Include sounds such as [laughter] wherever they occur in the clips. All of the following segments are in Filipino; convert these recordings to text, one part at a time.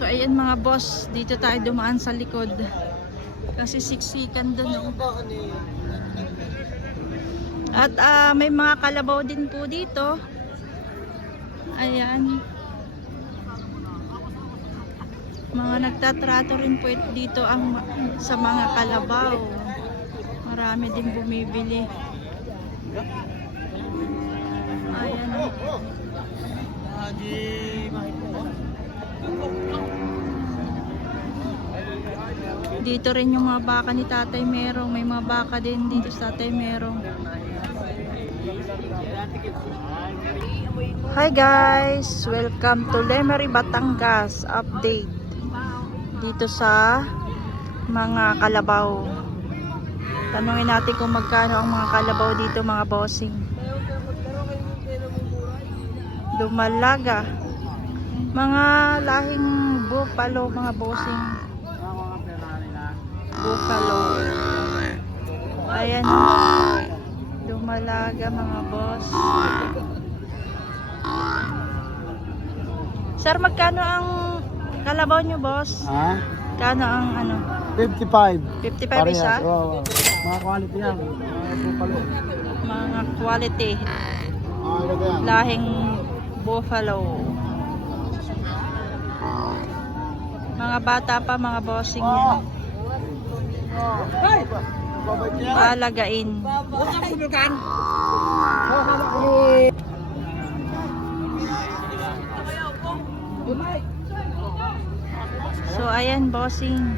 So ayan mga boss, dito tayo dumaan sa likod. Kasi siksikan doon. Oh. At ah, may mga kalabaw din po dito. Ayan. Mga nagtatrato rin po it- dito ang sa mga kalabaw. Marami din bumibili. Ayan. oh. Dito rin yung mga baka ni Tatay Merong. May mga baka din dito sa Tatay Merong. Hi guys! Welcome to Lemery Batangas update dito sa mga kalabaw. Tanungin natin kung magkano ang mga kalabaw dito mga bossing. Dumalaga. Mga lahing buffalo mga bossing. Buffalo. Ayan. Dumalaga mga boss. Sir, magkano ang kalabaw nyo, boss? Ha? Kano ang ano? 55. 55 isa? Oo. Mga quality yan. Mga bupalo. Mga quality. Ah. Lahing buffalo. Mga bata pa, mga bossing niya. Palagain. Kang kumukan. So, ayan, bossing.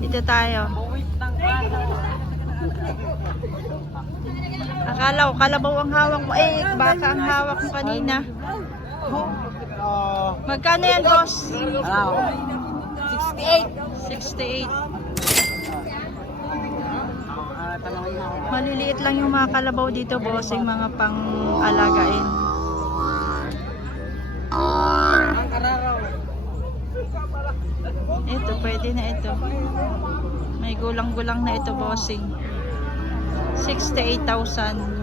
Dito tayo. Akala ko, kalabaw ang hawak mo. Eh, baka ang hawak mo kanina. Ah, Magkano yan, boss? 68. Maliliit lang yung mga kalabaw dito, bossing. Mga pang-alagain. Ito, pwede na ito. May gulang-gulang na ito, bossing. 68,000.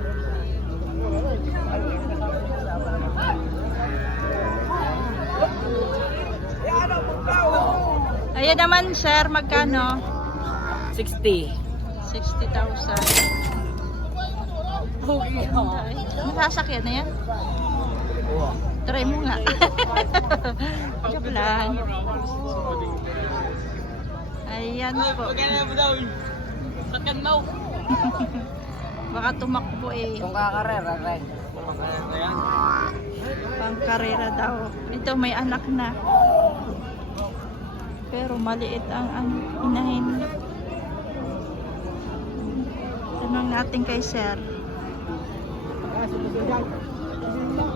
Ayan naman, sir, magkano? 60. 60,000. Masasakyan na yan? Try mo nga. [laughs] Joke lang. Ayan po. Sakan [laughs] mo. Baka tumakbo eh. Kung kakarera, Ren. Pangkarera daw. Ito may anak na. Pero maliit ang ang inahin. Tanong natin kay sir.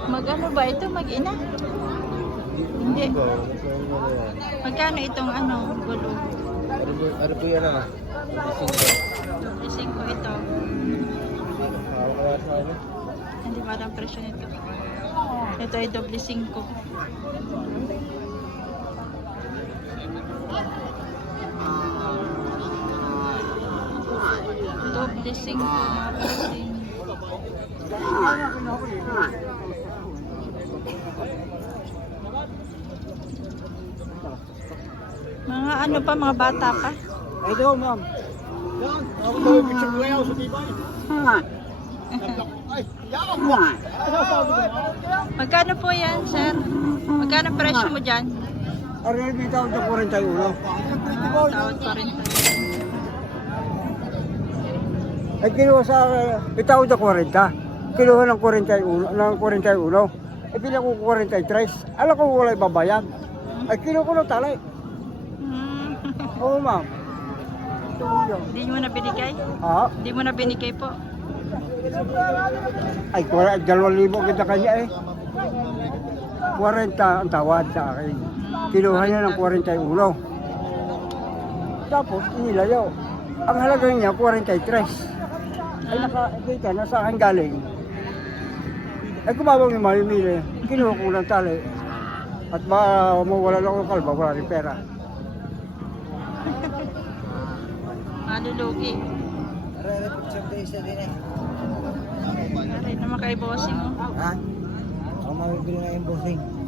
Magano ba ito? Mag-ina? Hindi. Magkano itong ano, gulo? Ano po yan ah? Ising ko ito. Hindi ba ang presyo nito? Ito ay doble 5. Doble 5 mga ano pa, mga bata pa. Ito, ma'am. Yan. Ako daw yung picture ko ngayon sa tibay. Ay, sabi ko? Magkano po yan, sir? Magkano presyo mo dyan? Ariel, may tawag na 41. Tawad pa rin. Ay kinuha sa itaw na 40. Kinuha ng 41, ng 41. Ay bilang ko 43. Alam ko wala babayad. Ay kinuha ko ng talay. Hmm. Oo ma'am. Hindi mo na binigay? Ha? Hindi mo na binigay po? Ay, kura, dalawang libo kita kanya eh. 40 ang tawad sa akin. Kinuha niya ng 41. Tapos, inilayaw. Ang halaga niya, 43. Ay, nakakita na sa akin galing. Ay, kumabang yung mamimili. Kinuha ko ng tali. At ba, mawala lang ako ng kalba, wala rin pera. Malulugi. Aray naman kay bossing oh. Ha? Ako mabibili na yung bossing.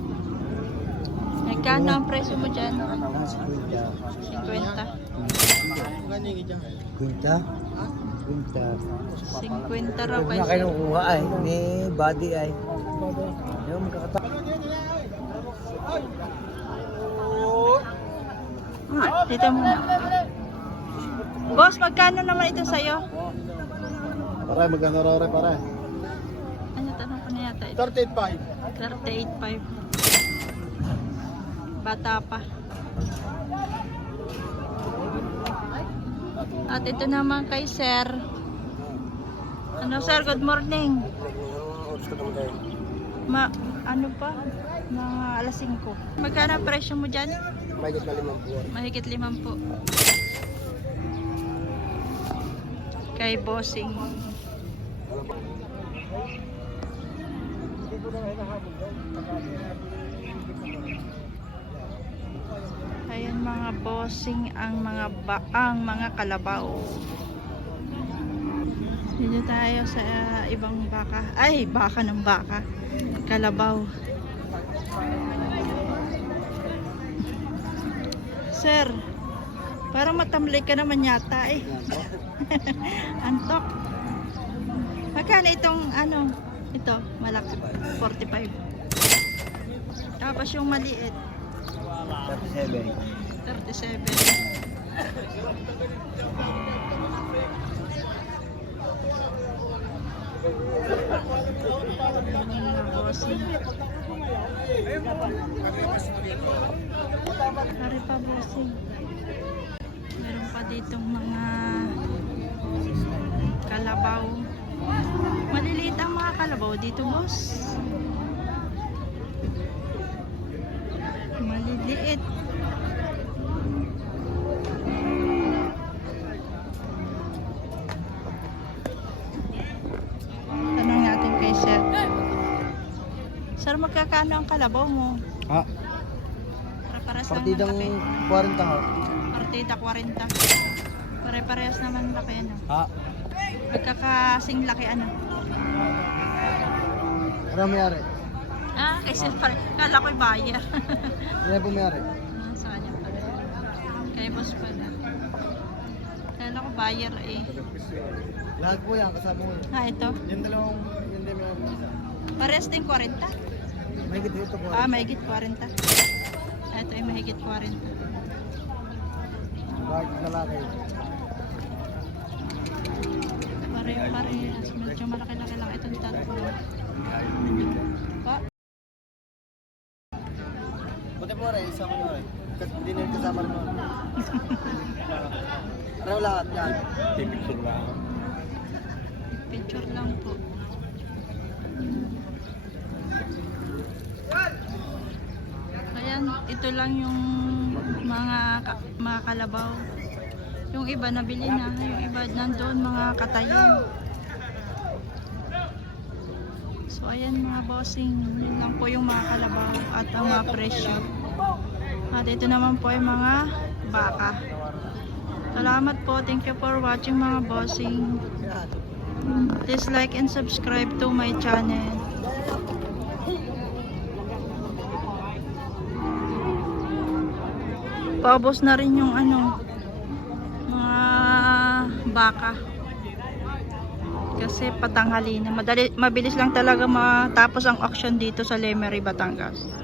Nagkano ang presyo mo dyan? Nasa 50. 50. Kunta? Kunta. 50 raw Huwag na kayo kukuha ay. Ni body ay. Yung magkakata. Ah, dito muna. Boss, magkano naman ito sa'yo? Pare, magkano raw pare? Ano tanong ko na yata ito? 38.5. 38.5. Bata pa. At ito naman kay Sir. Ano Sir, good morning. Ma, ano pa? Mga alas 5. Magkano presyo mo dyan? Mayos na limang buwan. Mahigit limang po. Kay Bossing. Ayan mga bossing ang mga baang mga kalabaw. Dito tayo sa ibang baka. Ay, baka ng baka. Kalabaw. Sir, parang matamlay ka naman yata eh. [laughs] Antok. Magkano itong ano? Ito, malaki. 45. Tapos yung maliit, 37. 37. Mga bossing. Hari pa bossing. Meron pa ditong mga kalabaw. Maliliit ang mga kalabaw dito, boss. Maliliit. Tanong natin kay Sir. Sir, magkakano ang kalabaw mo? Ha? Para pares lang ng Partidang laki. 40 ho. Partida 40. Pare-parehas naman laki ano. Ha? Magkakasing laki ano. Ano mayari? Ah, kay Sir pare. Kala ko'y buyer. [laughs] Ano po mayari? ah, sa kanya pala. Kay boss pala. Kala ko buyer eh. Lahat po yan, kasama mo. Ah, ito. Yung dalawang, yung isa. Parehas din 40. May gito ito po. Ah, mahigit 40. Ah, Ito ay mahigit 40. Bakit lalaki? Pare-parehas. Medyo malaki-laki lang itong tatlo. Pa? Buti po rin, isa ko na rin. Kasi hindi na yung kasama naman. [laughs] Ano lahat yan? Typical lang. Picture lang po. Ayan, ito lang yung mga ka- mga kalabaw. Yung iba nabili na, yung iba nandoon mga katayan. So ayan mga bossing, yun lang po yung mga kalabaw at ang mga presyo. At ito naman po yung mga baka. Salamat po. Thank you for watching mga bossing. Please like and subscribe to my channel. Paubos na rin yung ano, mga baka. Kasi patanghali na. Madali, mabilis lang talaga matapos ang auction dito sa Lemery, Batangas.